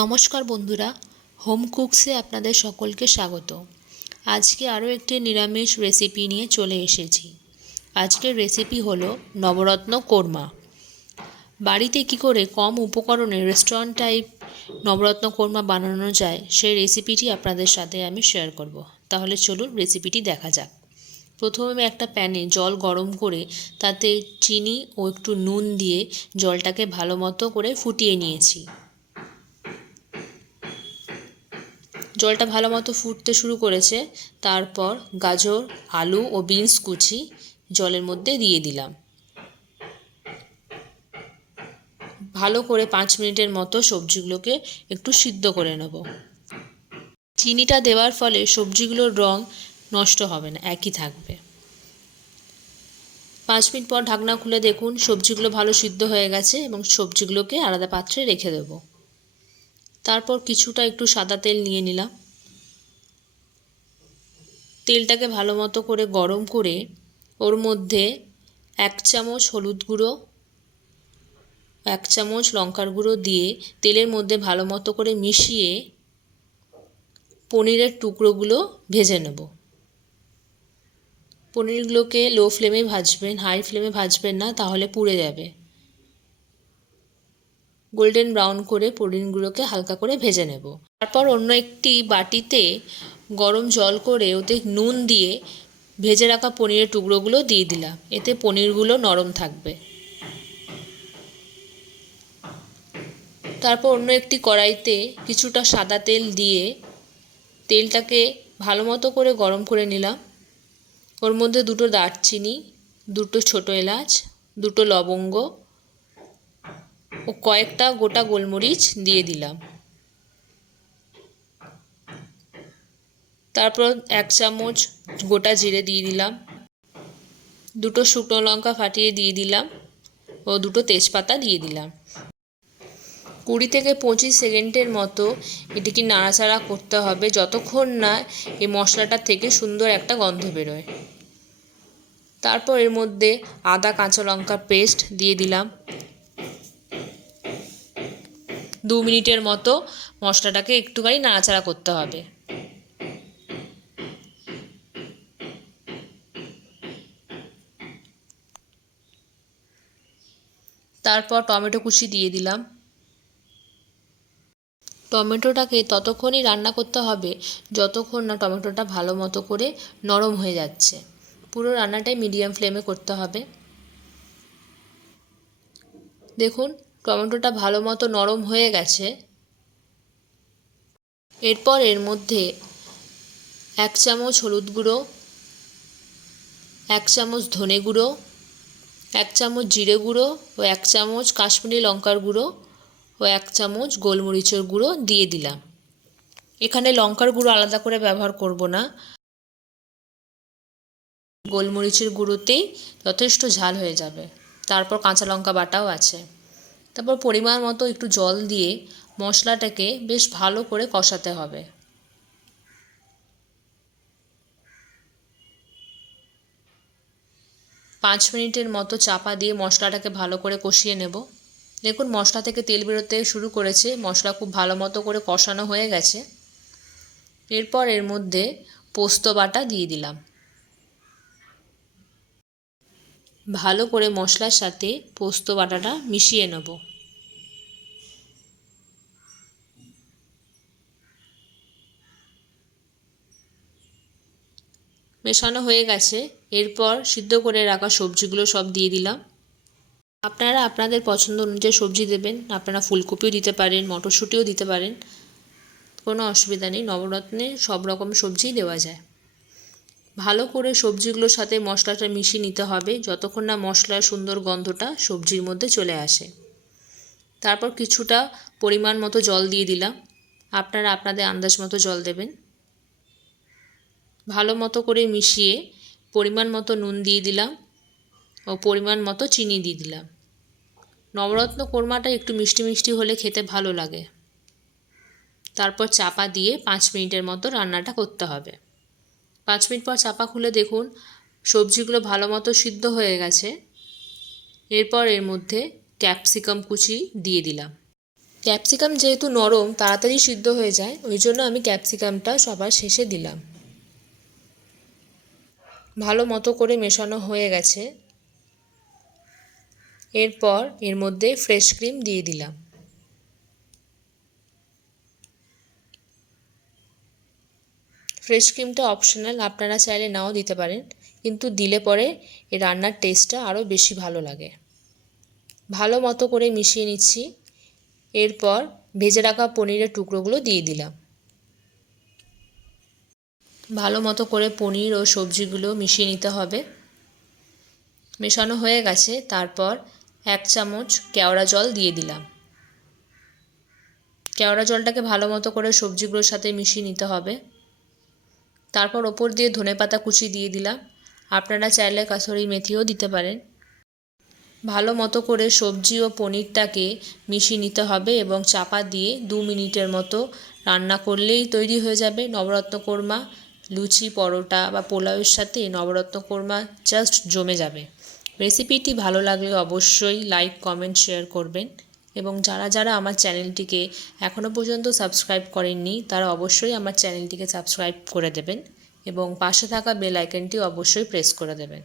নমস্কার বন্ধুরা, হোম কুকসে আপনাদের সকলকে স্বাগত। আজকে আরও একটি নিরামিষ রেসিপি নিয়ে চলে এসেছি। আজকের রেসিপি হলো নবরত্ন কোরমা। বাড়িতে কি করে কম উপকরণে রেস্টুরেন্ট টাইপ নবরত্ন কোরমা বানানো যায় সেই রেসিপিটি আপনাদের সাথে আমি শেয়ার করব। তাহলে চলুন রেসিপিটি দেখা যাক। প্রথমে একটা প্যানে জল গরম করে তাতে চিনি ও একটু নুন দিয়ে জলটাকে ভালো মতো করে ফুটিয়ে নিয়েছি। জলটা ভালো মতো ফুটতে শুরু করেছে। তারপর গাজর, আলু ও বিনস কুচি জলের মধ্যে দিয়ে দিলাম। ভালো করে 5 মিনিটের মতো সবজিগুলোকে একটু সিদ্ধ করে নেব। চিনিটা দেওয়ার ফলে সবজিগুলোর রং নষ্ট হবে না, একই থাকবে। 5 মিনিট পর ঢাকনা খুলে দেখুন সবজিগুলো ভালো সিদ্ধ হয়ে গেছে এবং সবজিগুলোকে আলাদা পাত্রে রেখে দেব। তারপর কিছুটা একটু সাদা তেল নিয়ে নিলাম। তেলটাকে ভালো মতো করে গরম করে ওর মধ্যে 1 চামচ হলুদ গুঁড়ো, 1 চামচ লঙ্কার গুঁড়ো দিয়ে তেলের মধ্যে ভালো মতো করে মিশিয়ে পনিরের টুকরোগুলো ভেজে নেব। পনিরগুলোকে লো ফ্লেমে ভাজবেন, হাই ফ্লেমে ভাজবেন না, তাহলে পুড়ে যাবে। গোল্ডেন ব্রাউন করে পনিরগুলোকে হালকা করে ভেজে নেব। তারপর অন্য একটি বাটিতে গরম জল করে ওতে নুন দিয়ে ভেজে রাখা পনিরের টুকরোগুলো দিয়ে দিলাম। এতে পনিরগুলো নরম থাকবে। তারপর অন্য একটি কড়াইতে কিছুটা সাদা তেল দিয়ে তেলটাকে ভালো মতো করে গরম করে নিলাম। ওর মধ্যে 2টো দারচিনি, 2টো ছোটো এলাচ, 2টো লবঙ্গ ও কয়েকটা গোটা গোলমরিচ দিয়ে দিলাম। তারপর 1 চামচ গোটা জিরে দিয়ে দিলাম, 2টো শুকনো লঙ্কা ফাটিয়ে দিয়ে দিলাম ও 2টো তেজপাতা দিয়ে দিলাম। 20 থেকে 25 সেকেন্ডের মতো এটিকে নাড়াচাড়া করতে হবে যতক্ষণ না এই মশলাটা থেকে সুন্দর একটা গন্ধ বেরোয়। তারপর এর মধ্যে আদা কাঁচা লঙ্কার পেস্ট দিয়ে দিলাম। 2 মিনিটের মতো মশলাটাকে একটুখানি নাড়াচাড়া করতে হবে। তারপর টমেটো কুচি দিয়ে দিলাম। টমেটোটাকে ততক্ষণই রান্না করতে হবে যতক্ষণ না টমেটোটা ভালো মতো করে নরম হয়ে যাচ্ছে। পুরো রান্নাটাই মিডিয়াম ফ্লেমে করতে হবে। দেখুন টমেটোটা ভালো মতো নরম হয়ে গেছে। এরপর এর মধ্যে 1 চামচ হলুদ গুঁড়ো, 1 চামচ ধনে গুঁড়ো, 1 চামচ জিরে গুঁড়ো ও 1 চামচ কাশ্মীরি লঙ্কার গুঁড়ো ও 1 চামচ গোলমরিচের গুঁড়ো দিয়ে দিলাম। এখানে লঙ্কার গুঁড়ো আলাদা করে ব্যবহার করব না, গোলমরিচের গুঁড়োতেই যথেষ্ট ঝাল হয়ে যাবে। তারপর কাঁচা লঙ্কা বাটাও আছে। তারপর পরিমাণ মতো একটু জল দিয়ে মশলাটাকে বেশ ভালো করে কষাতে হবে। 5 মিনিটের মতো চাপা দিয়ে মশলাটাকে ভালো করে কষিয়ে নেব। দেখুন মশলা থেকে তেল বেরোতে শুরু করেছে, মশলা খুব ভালো মতো করে কষানো হয়ে গেছে। এরপর এর মধ্যে পোস্ত বাটা দিয়ে দিলাম। ভালো করে মশলার সাথে পোস্ত বাটাটা মিশিয়ে নেব। মেশানো হয়ে গেছে। এরপর সিদ্ধ করে রাখা সবজিগুলো সব দিয়ে দিলাম। আপনারা আপনাদের পছন্দ অনুযায়ী সবজি দেবেন। আপনারা ফুলকপিও দিতে পারেন, মটরশুঁটিও দিতে পারেন, কোনো অসুবিধা নেই। নবরত্নে সব রকম সবজিই দেওয়া যায়। ভালো করে সবজিগুলোর সাথে মশলাটা মিশিয়ে নিতে হবে যতক্ষণ না মশলার সুন্দর গন্ধটা সবজির মধ্যে চলে আসে। তারপর কিছুটা পরিমাণ মতো জল দিয়ে দিলাম। আপনারা আপনাদের আন্দাজ মতো জল দেবেন। ভালো মতো করে মিশিয়ে পরিমাণ মতো নুন দিয়ে দিলাম ও পরিমাণ মতো চিনি দিয়ে দিলাম। নবরত্ন কোরমাটা একটু মিষ্টি মিষ্টি হলে খেতে ভালো লাগে। তারপর চাপা দিয়ে 5 মিনিটের মতো রান্নাটা করতে হবে। 5 মিনিট পর চাপা খুলে দেখুন সবজিগুলো ভালো মতো সিদ্ধ হয়ে গেছে। এরপর এর মধ্যে ক্যাপসিকাম কুচি দিয়ে দিলাম। ক্যাপসিকাম যেহেতু নরম তাড়াতাড়ি সিদ্ধ হয়ে যায়, ওই জন্য আমি ক্যাপসিকামটা সবার শেষে দিলাম। ভালো মতো করে মেশানো হয়ে গেছে। এরপর এর মধ্যে ফ্রেশ ক্রিম দিয়ে দিলাম। ফ্রেশ ক্রিমটা অপশনাল, আপনারা চাইলে নাও দিতে পারেন, কিন্তু দিলে পরে এই রান্নার টেস্টটা আরও বেশি ভালো লাগে। ভালো মতো করে মিশিয়ে নিচ্ছি। এরপর ভেজে রাখা পনিরের টুকরোগুলো দিয়ে দিলাম। ভালো মতো করে পনির ও সবজিগুলো মিশিয়ে নিতে হবে। মেশানো হয়ে গেছে। তারপর 1 চামচ কেওড়া জল দিয়ে দিলাম। কেওড়া জলটাকে ভালো মতো করে সবজিগুলোর সাথে মিশিয়ে নিতে হবে। তারপর ওপর দিয়ে ধনেপাতা কুচি দিয়ে দিলাম। আপনারা চাইলে কাসুরি মেথিও দিতে পারেন। ভালো মতো করে সবজি ও পনিরটাকে মিশিয়ে নিতে হবে এবং চাপা দিয়ে 2 মিনিটের মতো রান্না করলেই তৈরি হয়ে যাবে নবরত্ন কোরমা। লুচি, পরোটা বা পোলাওয়ের সাথে নবরত্ন কোরমা জাস্ট জমে যাবে। রেসিপিটি ভালো লাগলে অবশ্যই লাইক, কমেন্ট, শেয়ার করবেন এবং যারা যারা আমার চ্যানেলটিকে এখনও পর্যন্ত সাবস্ক্রাইব করেননি তারা অবশ্যই আমার চ্যানেলটিকে সাবস্ক্রাইব করে দেবেন এবং পাশে থাকা বেল আইকনটি অবশ্যই প্রেস করে দেবেন।